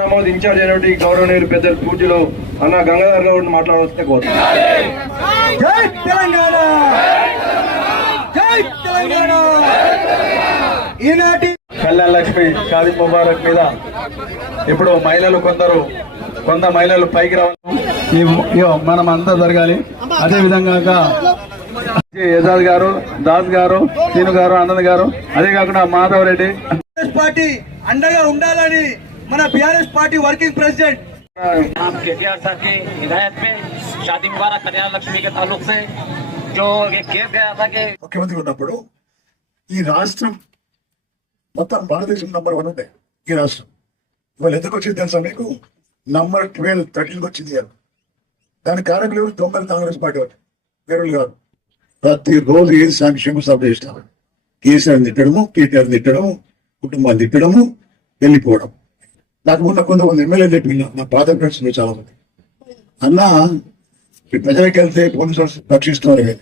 నమోదు ఇన్ఛార్జ్ అయినటువంటి గౌరవనీయులు పెద్దలు పూజలు అన్న గంగాధర్ గౌడ్ మాట్లాడవస్తే కోరుతున్నాను. జై తెలంగాణ, జై తెలంగాణ. ఈనాటి కళ్యాణ లక్ష్మి షాదీ ముబారక్ మీద ఇప్పుడు మహిళలు కొంత మహిళలు పైకి రావాలి, మనం అంతా జరగాలి. అదే విధంగా యజాద్ గారు, దాస్ గారు, సీను గారు, ఆనంద్ గారు, అదే కాకుండా మాధవ్ రెడ్డి పార్టీ అండగా ఉండాలని మన BRS party working president KTR साहब की हिदायत में शादी मुबारक कल्याण लक्ष्मी के ताल्लुक से जो एक केस गया था कि ముఖ్యమంత్రి ఉన్నప్పుడు ఈ రాష్ట్రం మొత్తం భారతదేశం నంబర్ 1 ఉండే ఈ రాష్ట్రం. ఇవాళ ఎందుకు వచ్చింది తెలుసా మీకు? నంబర్ 13 వచ్చింది. దాని కారకులు దొంగలు కాంగ్రెస్ పార్టీ వాళ్ళు, వేరులు కాదు. ప్రతిరోజు ఏది సంక్షేమ సభ చేసినారు, కేసీఆర్ తిట్టడము, కేటీఆర్ తిట్టడము, కుటుంబాన్ని తిట్టడము, వెళ్ళిపోవడం. నాకు మొన్న కొంతమంది ఎమ్మెల్యేలు చెప్పిన నా పాత ఫ్రెండ్స్ చాలా మంది, అన్న ప్రజలకు వెళ్తే పోలీసులు రక్షిస్తున్నారు,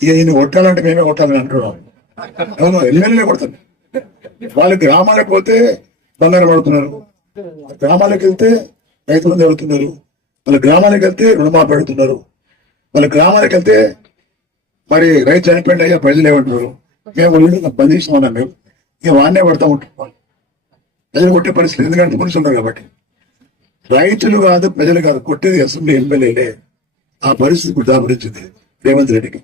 ఈయన కొట్టాలంటే మేమే కొట్టాలని అంటున్నాం. అవును, ఎమ్మెల్యేలే కొడతారు. వాళ్ళు గ్రామాలకు పోతే బంగారం పడుతున్నారు, గ్రామాలకు వెళ్తే రైతులు జరుగుతున్నారు, వాళ్ళ గ్రామాలకు వెళ్తే రుణమాఫీ పెడుతున్నారు, వాళ్ళ గ్రామాలకు వెళ్తే మరి రైతు చనిపోయింది అయ్యా ప్రజలు ఏమంటున్నారు, మేము వాళ్ళు బంధిస్తున్నాం, మేము ఇక వాడినే పడతా ఉంటాం. ప్రజలు కొట్టే పరిస్థితి, ఎందుకంటే మనుషులు ఉన్నారు కాబట్టి. రైతులు కాదు, ప్రజలు కాదు, కొట్టేది అసెంబ్లీ ఎమ్మెల్యేలే. ఆ పరిస్థితి ఇప్పుడు దాపరించింది రేవంత్ రెడ్డికి.